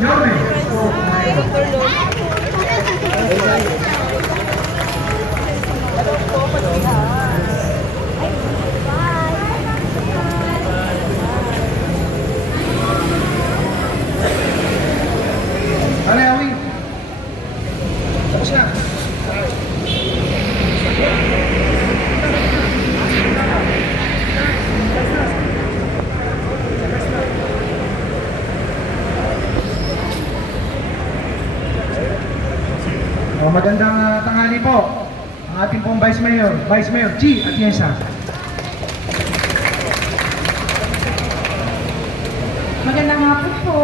Yorme. Ano Awi? Tapos na. Magandang tanghali po ang ating pong Vice Mayor G. Atienza. Magandang hapon po.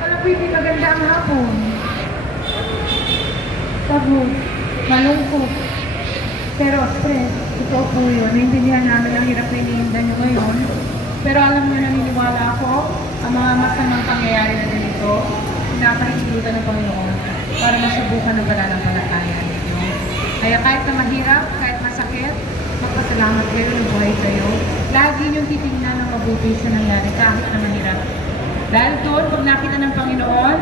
Alam ko hindi maganda ang hapon. Pagod, malungkot. Pero stress, ito po yun. Naintindihan namin ang hirap na iniinda nyo ngayon. Pero alam nyo, naniniwala ako, ang mga masamang pangyayari na ganito, pinapahintulutan ng Panginoon para masubukan ng pananampalataya ninyo. Kaya kahit na mahirap, kahit masakit, magpasalamat kayo ng buhay kayo. Lagi niyong titignan ng mabuti sa nangyari kahit na mahirap. Dahil doon, pag nakita ng Panginoon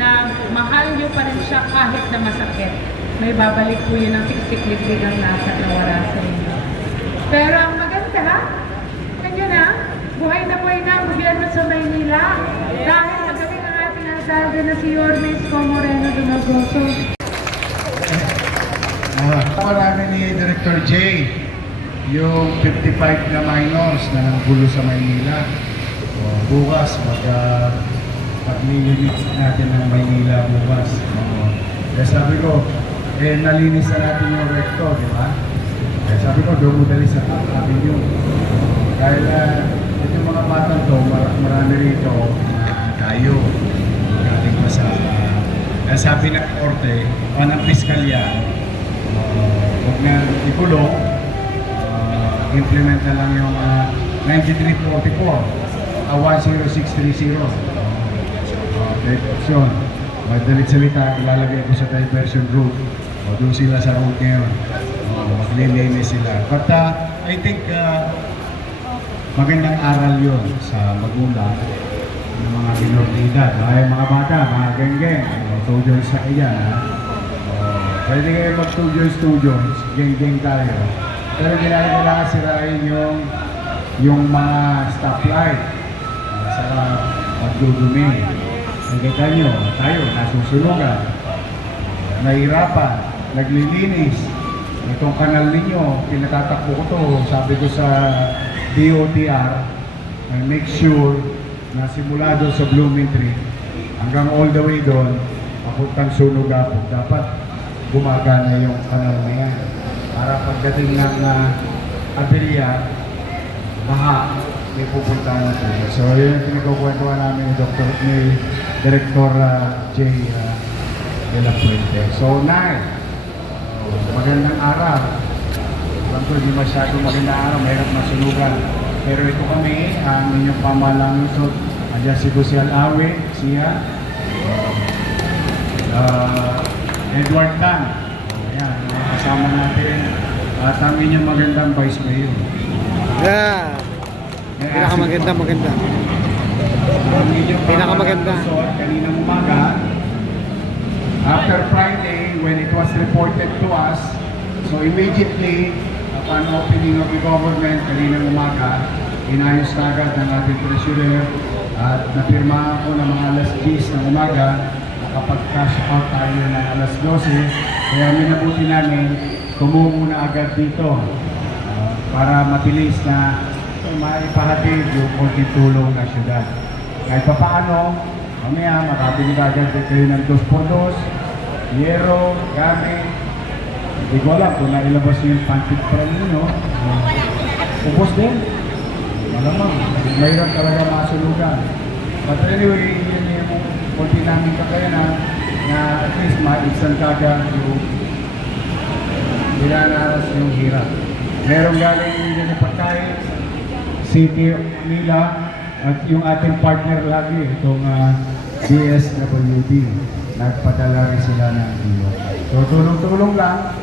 na mahal niyo pa rin siya kahit na masakit, may babalik po yun ang siksik-liklig ang nasa nawala sa inyo. Pero ang maganda, kanya na, buhay na ang gobyerno sa Maynila. Dahil magaling ang ating alcalde na si Yorme Isko Moreno Dumagoso. Marami ni Director J, yung 55 na minors na nanggulo sa Maynila. Bukas, mag-units natin ng Maynila bukas. Kaya sabi ko, nalinis na natin yung recto, di ba? Kaya sabi ko, doon mo dali sa Top Avenue. Dahil yung mga batang to, marami rito tayo. Galing pa sa... Kaya sabi ng korte, ng piskalya, huwag na ikulong, implement na lang yung 9344. 10630. Option. Madalit salita, ilalagay ko sa diversion route. Doon sila sa route ngayon. Maglilinis sila. But I think magandang aral yun sa magulang ng mga minoridad. Ay mga bata, mga geng-geng. Students sa iyan. Pwede kayo mag-students, geng-geng tayo. Pero kailangan sirain yung mga stoplight. Sa pagdudumi. Nakita nyo, tayo, nasusunugan, nahirapan, naglilinis. Itong kanal ninyo, pinatatakbo ko to, sabi ko sa DOTR, make sure na simula doon sa Blooming Tree, hanggang all the way doon, papuntang Sunugapog, dapat gumagana yung kanal na yan. Para pagdating ng aberya, baha, may pupuntahan natin. So, yun yung pinagkukwentuhan namin ni Director J. De La Fuente. So, magandang araw. Alam ko, hindi masyadong magandang araw, mahirap masunugan. Pero ito kami, ang inyong pamalangisod. Andiyan si Gusial Awe, siya. Edward Tan. Ayan, kasama natin. At ang inyong magandang Vice Mayor. Yeah. Pinakamaganda. Pinakamaganda. Kaninang umaga, after Friday, when it was reported to us, so immediately, upon opening of the government, kaninang umaga, inayos na agad ng ating treasurer at napirmahan ko ng mga alas 10 ng umaga, nakapag-cash out tayo ng alas 12, kaya minabuti namin, tumubo na agad dito para mabilis na maipahatid yung konting tulong na syudad. Kahit pa paano, mamaya makabili agad kayo ng 2 yero, gamit. Hindi ko alam kung nailabas nyo yung pantit pa ninyo. Ubos din. Malamang, mayroon talaga masulugan. But anyway, yun yung konti namin kakayanan na at least maibsan kagad yung dinanaras yung hirap. Meron galing din yung pagkain, City of Manila, at yung ating partner lagi, itong DSWD, nagpadala rin sila ng iyo. So tulong-tulong lang,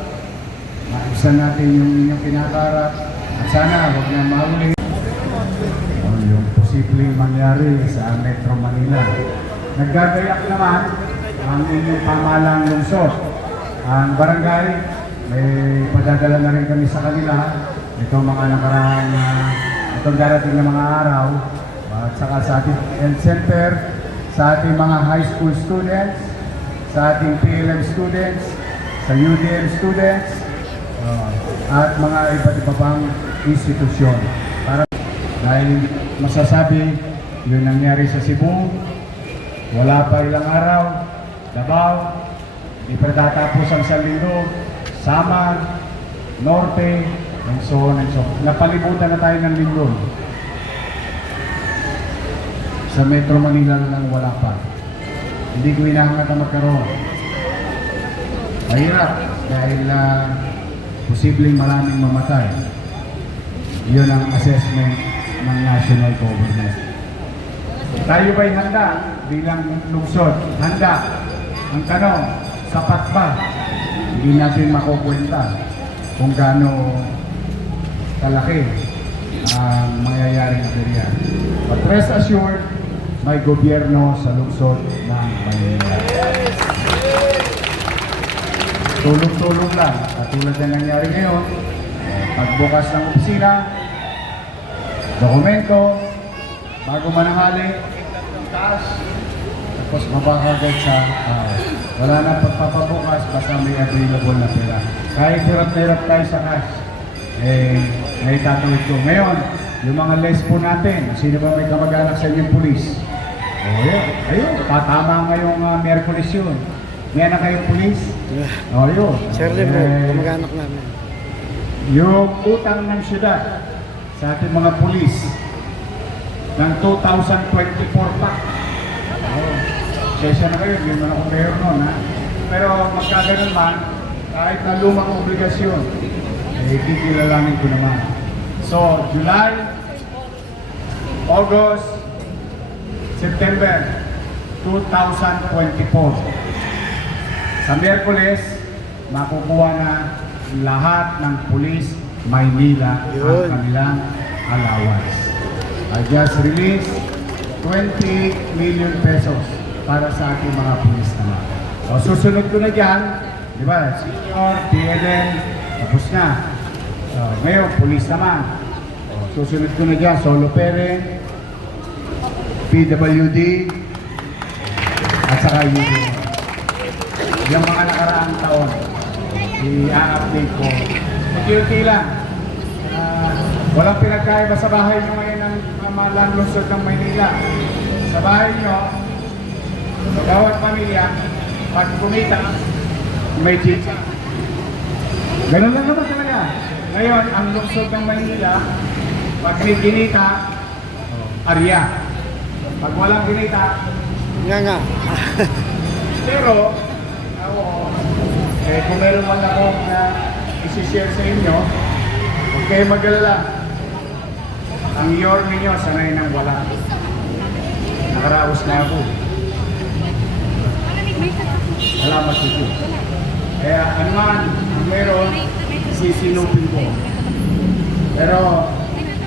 maibsan natin yung inyong pinakarap, at sana huwag na mahuli yung posibleng mangyari sa Metro Manila. Naggagayak naman ang inyong pamahalang lungsod. Ang barangay, may padadala na rin kami sa kanila. Itong mga nakaraan, itong darating na mga araw. At saka sa ating health center, sa ating mga high school students, sa ating PLM students, sa UDM students, at mga iba't iba pang institusyon. Para dahil masasabi, yun nangyari sa Cebu, wala pa ilang araw, Davao, di pa tatapos ang San Lindo, Samar, Norte, and so on and so on. Napalibutan na tayo ng Lindol. Sa Metro Manila lang wala pa. Hindi ko inahangat na magkaroon. Mahirap dahil posibleng maraming mamatay. Yun ang assessment ng national government. Tayo ba'y handa bilang lungsod? Handa. Ang tanong, sapat ba? Hindi natin makukwenta kung gaano kalaki ang mangyayaring aberya. But rest assured, may gobyerno sa lungsod ng Maynila. Tulong-tulong lang, katulad na nangyari ngayon, pagbukas ng opisina, dokumento, bago mananghali, taas, tapos mabakagad sa wala na pagpapabukas, basta may available na pera. Kahit hirap-hirap tayo sa cash, naitatawid ko. Ngayon, yung mga lespo natin, sino ba may kamag-anak sa inyong pulis? Ayun, tatama ngayong Miyerkules yun. May anak kayong pulis? Yun. Sir Libre, kamag-anak namin. Yung utang ng syudad sa ating mga pulis ng 2024 pa. Sesya na kayo, hindi naman ako mayor noon, ha? Pero magkaganon man, kahit na lumang obligasyon, kikilalanin ko naman. So, July, August, September 2024. Sa Miyerkules, makukuha na lahat ng pulis Maynila ang kanilang allowance. I just released 20 million pesos para sa ating mga pulis naman. O susunod ko na dyan, di ba, senior, PLN, tapos na. Ngayon, pulis naman. Susunod ko na dyan, solo parent, PWD, at saka UDM. Yung mga nakaraang taon, i-update ko. Unti-unti lang. Walang pinagkaiba sa bahay nyo ngayon ng pamahalang lungsod ng Maynila. Sa bahay nyo, sa bawat pamilya, pag kumita, may chika. Ganun lang naman talaga. Ngayon, ang lungsod ng Maynila, pag may kinita, arya. Pag walang kinita, Nga. pero, kung meron man akong isi-share sa inyo, huwag kayo mag-alala. Ang year ninyo, sanay nang wala. Nakaraos na ako. Salamat sa Diyos. Kaya ano man ang meron, sisinupin ko. Pero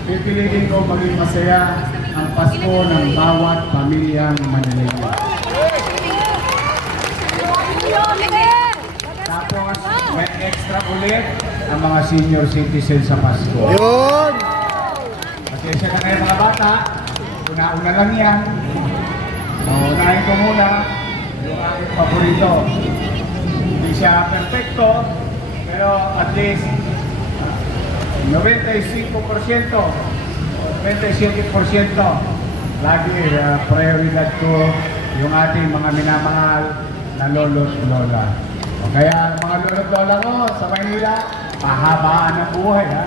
pipiliin ko maging masaya ang Pasko ng bawat pamilyang Manila. Tapos may extra ulit ang mga senior citizens sa Pasko. Yun! Pasensya na kayo mga bata, una-una lang yan. Unahin ko muna yung aking paborito. Hindi siya perfecto, pero at least 95%, 97% lagi prioridad ko yung ating mga minamahal na lolo at lola. O kaya mga lolo at lola ko sa Maynila, pahabaan ang buhay, ha?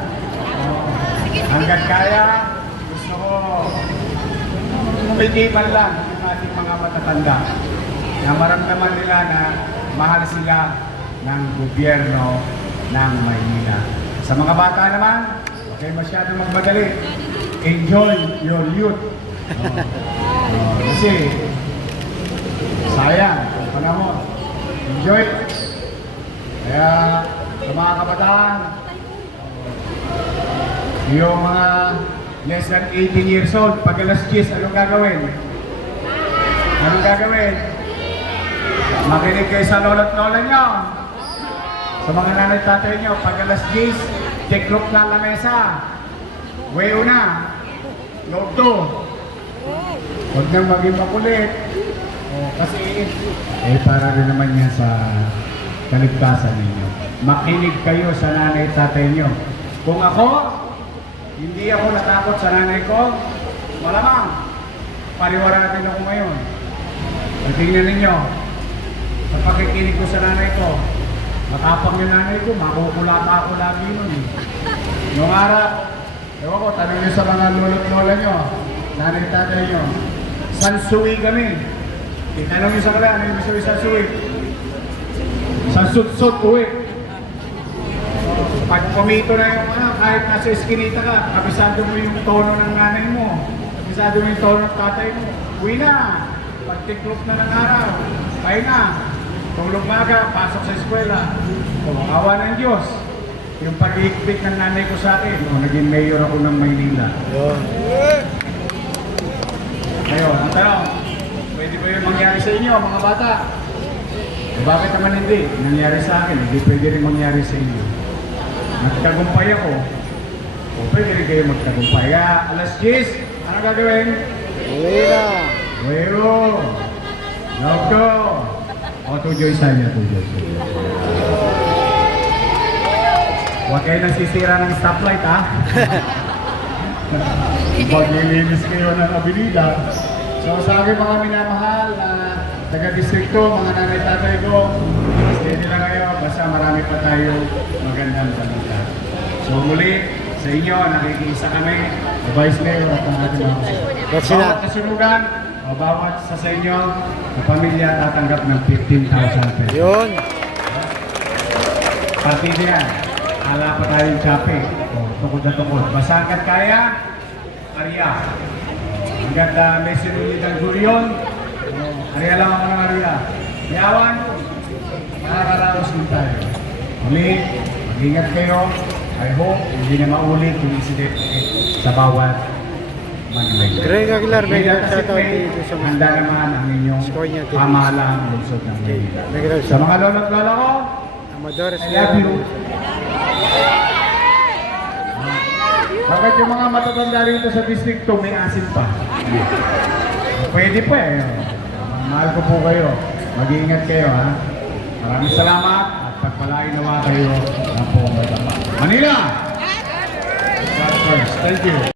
Hanggat kaya, gusto ko pitipan lang yung ating mga matatanda na maramdaman nila na mahal sila ng gobyerno ng Maynila. Sa mga bata naman, huwag kayo masyadong magmadali. Enjoy your youth. Kasi sayang ang panahon. Enjoy. Kaya sa mga kabataan, yung mga less than 18 years old, pag alas 10, anong gagawin? Anong gagawin? Makinig kayo sa lolo't lola nyo. Sa mga nanay tatay nyo, pag alas 10, tiklop na la mesa. Way una. Loob to. Huwag nang maging makulit. Kasi, para rin naman yan sa kaligtasan ninyo. Makinig kayo sa nanay tatay nyo. Kung ako, hindi ako natakot sa nanay ko, malamang, pariwara natin ako ngayon. At tingnan ninyo, sa pakikinig ko sa nanay ko, matapang yung nanay ko, makukulata ako lagi nun eh. Noong araw, ewan ko, tanong nyo sa mga lolo't lola nyo, nanay tatay nyo, sansuwi kami. Itanong nyo sa kanila, ano yung gusto yung sansuwi? Sansut-sut uwi. Pag pumito na yung kahit nasa eskinita ka, kabisado mo yung tono ng nanay mo, kabisado mo yung tono ng tatay mo, uwi na. Pagtiklop na ng araw, tayo na. Tulog maga, pasok sa eskwela. Awa ng Diyos. Yung pag-iikpit ng nanay ko sa akin, naging mayor ako ng Maynila. Yun. Ngayon, ang tanong, pwede ba yung mangyari sa inyo, mga bata? Bakit naman hindi? Nangyari sa akin, hindi pwede rin mangyari sa inyo. Nagtagumpay ako, o pwede rin kayo magtagumpay. Kaya, alas 10, ano gagawin? Uwi na. Weo! Love ko! O, tujoy sa inyo, tujoy sa inyo. Huwag kayo nasisira ng stoplight, ha? Paglilinis kayo ng abilidad. So, sa akin mga minamahal na taga-distrikto, mga nanay-tatay ko, steady lang kayo, basta marami pa tayo magandang balita. So, muli, sa inyo, nakikiisa kami, Vice Mayor at ang ating mga That's enough. bawat kasunugan, o bawat sa inyo, na pamilya tatanggap ng 15,000 pesos. Yun. Partida yan. Ala pa tayong chape. Tukod na tukod. Basta hanggat kaya, Arya. Hanggat may sinunod ng gurion, Arya lang ako ng Arya. Yawan, makakaraos din tayo. Muli, mag-ingat kayo. I hope hindi na maulit yung incident sa bawat Manila. Greg Aguilar, may Kaya shoutout kasi dito sa mga handa naman ang inyong score niya, TV. pamahalaan ng lungsod ng Manila. Nag-grab Sa mga lolo't lola ko, Amadores. I love you. Bakit yung mga matatanda rito sa distrito may asin pa? Pwede pa eh. Mahal ko po kayo. Mag-iingat kayo ha. Maraming salamat at pagpalain nawa kayo ng buong Manila! God first. Thank you.